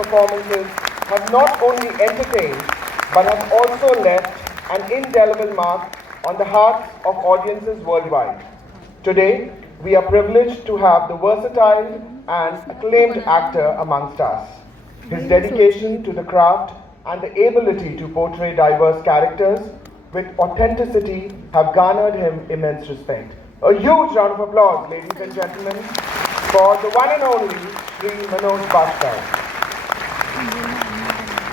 performances have not only entertained but have also left an indelible mark on the hearts of audiences worldwide. Today, we are privileged to have the versatile and acclaimed actor amongst us. His dedication to the craft and the ability to portray diverse characters with authenticity have garnered him immense respect. A huge round of applause, ladies and gentlemen, for the one and only Shri Manoj Bajpayee.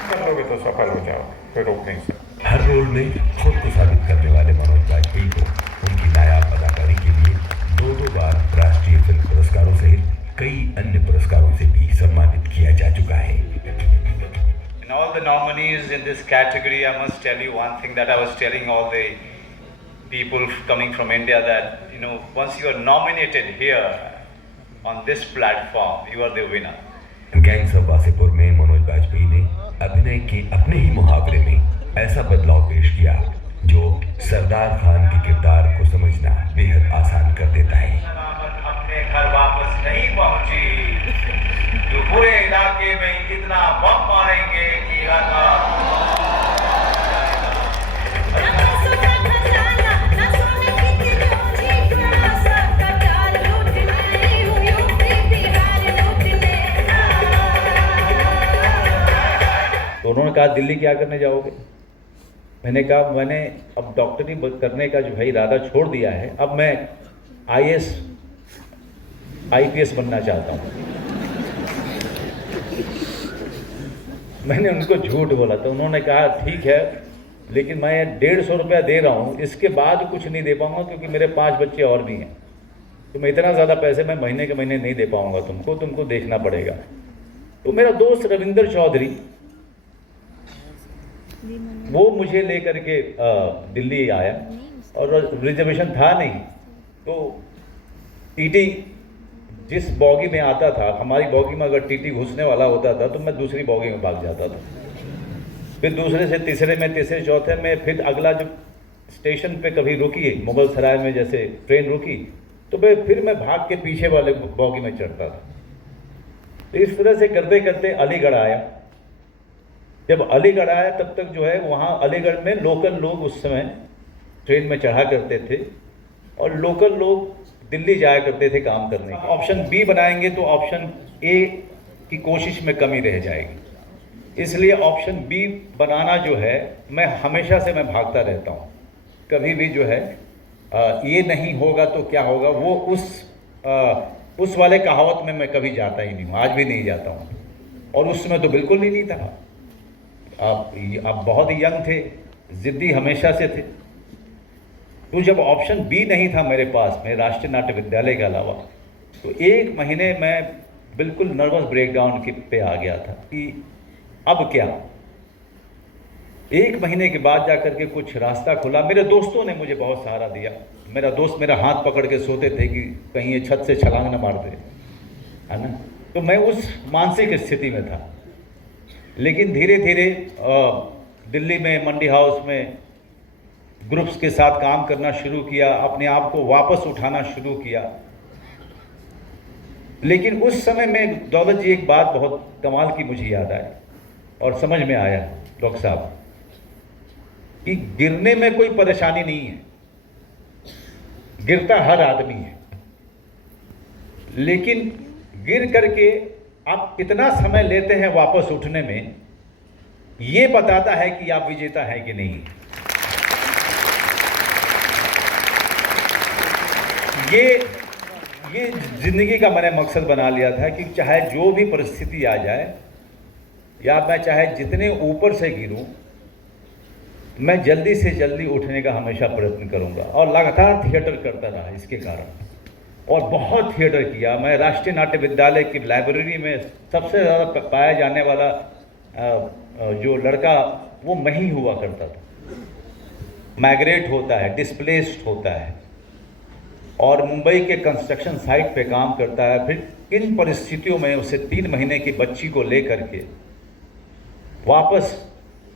कर लोगे तो सफल हो जाओ, कोई रोक नहीं सकता। हर रोल में खुद को साबित करने वाले मनोज बाजपेयी को उनकी नायाब अदाकारी के लिए दो बार राष्ट्रीय फिल्म पुरस्कारों सहित कई अन्य पुरस्कारों से भी सम्मानित किया जा चुका है। In all the nominees in this category, I must tell you one thing that I was telling all the people coming from India that, once you are nominated here on this platform, you are the winner. Gangs of Wasseypur में मनोज बाजपेयी ने अभिनय के अपने ही मुहावरे में ऐसा बदलाव पेश किया जो सरदार खान के किरदार को समझना बेहद आसान कर देता है। अपने घर वापस नहीं पहुंची, जो पूरे इलाके में इतना बम मारेंगे कि इलाका तो उन्होंने कहा दिल्ली क्या करने जाओगे? मैंने कहा मैंने अब डॉक्टरी करने का जो है इरादा छोड़ दिया है, अब मैं IAS IPS बनना चाहता हूँ। मैंने उनको झूठ बोला तो उन्होंने कहा ठीक है, लेकिन मैं 150 रुपया दे रहा हूँ, इसके बाद कुछ नहीं दे पाऊँगा क्योंकि मेरे 5 बच्चे और भी हैं, तो मैं इतना ज़्यादा पैसे मैं महीने के महीने नहीं दे पाऊँगा, तुमको देखना पड़ेगा। तो मेरा दोस्त रविंदर चौधरी वो मुझे लेकर के दिल्ली आया और रिजर्वेशन था नहीं, तो टीटी जिस बॉगी में आता था, हमारी बॉगी में अगर टीटी घुसने वाला होता था तो मैं दूसरी बॉगी में भाग जाता था, फिर दूसरे से तीसरे में, तीसरे चौथे में, फिर अगला जो स्टेशन पे कभी रुकी मुगल सराय में जैसे ट्रेन रुकी तो फिर मैं भाग के पीछे वाले बॉगी में चढ़ता था। तो इस तरह से करते करते अलीगढ़ आया। जब अलीगढ़ आया तब तक जो है वहाँ अलीगढ़ में लोकल लोग उस समय ट्रेन में चढ़ा करते थे और लोकल लोग दिल्ली जाया करते थे काम करने के। ऑप्शन बी बनाएंगे तो ऑप्शन ए की कोशिश में कमी रह जाएगी, इसलिए ऑप्शन बी बनाना जो है मैं हमेशा से मैं भागता रहता हूँ। कभी भी जो है ये नहीं होगा तो क्या होगा, वो उस वाले कहावत में मैं कभी जाता ही नहीं हूँ, आज भी नहीं जाता हूँ, और उस समय तो बिल्कुल ही नहीं था। आप बहुत ही यंग थे, ज़िद्दी हमेशा से थे। तो जब ऑप्शन बी नहीं था मेरे पास में राष्ट्रीय नाट्य विद्यालय के अलावा, तो 1 महीने मैं बिल्कुल नर्वस ब्रेकडाउन पे आ गया था कि अब क्या। 1 महीने के बाद जा कर के कुछ रास्ता खुला। मेरे दोस्तों ने मुझे बहुत सहारा दिया। मेरा दोस्त मेरा हाथ पकड़ के सोते थे कि कहीं ये छत से छलांग न मार दे, है ना। तो मैं उस मानसिक स्थिति में था, लेकिन धीरे धीरे दिल्ली में मंडी हाउस में ग्रुप्स के साथ काम करना शुरू किया, अपने आप को वापस उठाना शुरू किया। लेकिन उस समय में दौलत जी एक बात बहुत कमाल की मुझे याद आई और समझ में आया डॉक्टर साहब कि गिरने में कोई परेशानी नहीं है, गिरता हर आदमी है, लेकिन गिर करके आप कितना समय लेते हैं वापस उठने में, ये बताता है कि आप विजेता हैं कि नहीं। ये जिंदगी का मैंने मकसद बना लिया था कि चाहे जो भी परिस्थिति आ जाए या मैं चाहे जितने ऊपर से गिरूं, मैं जल्दी से जल्दी उठने का हमेशा प्रयत्न करूंगा। और लगातार थिएटर करता रहा इसके कारण, और बहुत थिएटर किया। मैं राष्ट्रीय नाट्य विद्यालय की लाइब्रेरी में सबसे ज़्यादा पाया जाने वाला जो लड़का वो मैं ही हुआ करता था। माइग्रेट होता है, डिस्प्लेस्ड होता है और मुंबई के कंस्ट्रक्शन साइट पे काम करता है। फिर किन परिस्थितियों में उसे 3 महीने की बच्ची को लेकर के वापस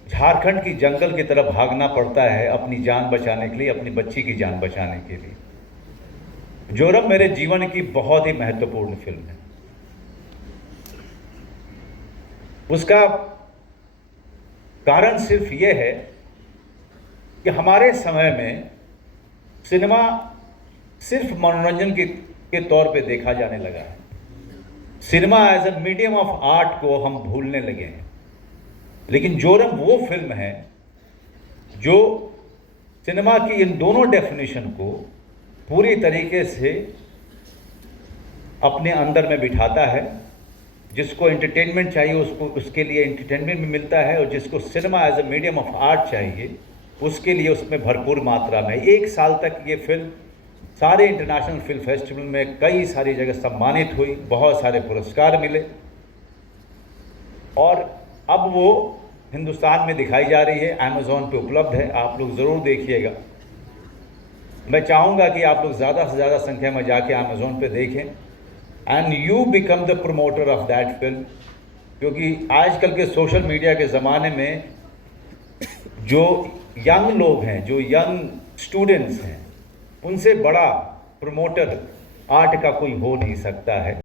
झारखंड की जंगल की तरफ भागना पड़ता है अपनी जान बचाने के लिए, अपनी बच्ची की जान बचाने के लिए। जोरम मेरे जीवन की बहुत ही महत्वपूर्ण फिल्म है। उसका कारण सिर्फ ये है कि हमारे समय में सिनेमा सिर्फ मनोरंजन के तौर पे देखा जाने लगा है। Cinema as a medium of art को हम भूलने लगे हैं। लेकिन जोरम वो फिल्म है जो सिनेमा की इन दोनों डेफिनेशन को पूरी तरीके से अपने अंदर में बिठाता है। जिसको एंटरटेनमेंट चाहिए उसको उसके लिए एंटरटेनमेंट भी मिलता है, और जिसको cinema as a medium of art चाहिए उसके लिए उसमें भरपूर मात्रा में। 1 साल तक ये फिल्म सारे इंटरनेशनल फिल्म फेस्टिवल में कई सारी जगह सम्मानित हुई, बहुत सारे पुरस्कार मिले, और अब वो हिंदुस्तान में दिखाई जा रही है। अमेज़ॉन पे उपलब्ध है, आप लोग ज़रूर देखिएगा। मैं चाहूँगा कि आप लोग ज़्यादा से ज़्यादा संख्या में जाके अमेज़ॉन पे देखें and you become the promoter of that film, क्योंकि आजकल के सोशल मीडिया के ज़माने में जो यंग लोग हैं, जो यंग स्टूडेंट्स हैं, उनसे बड़ा प्रमोटर आर्ट का कोई हो नहीं सकता है।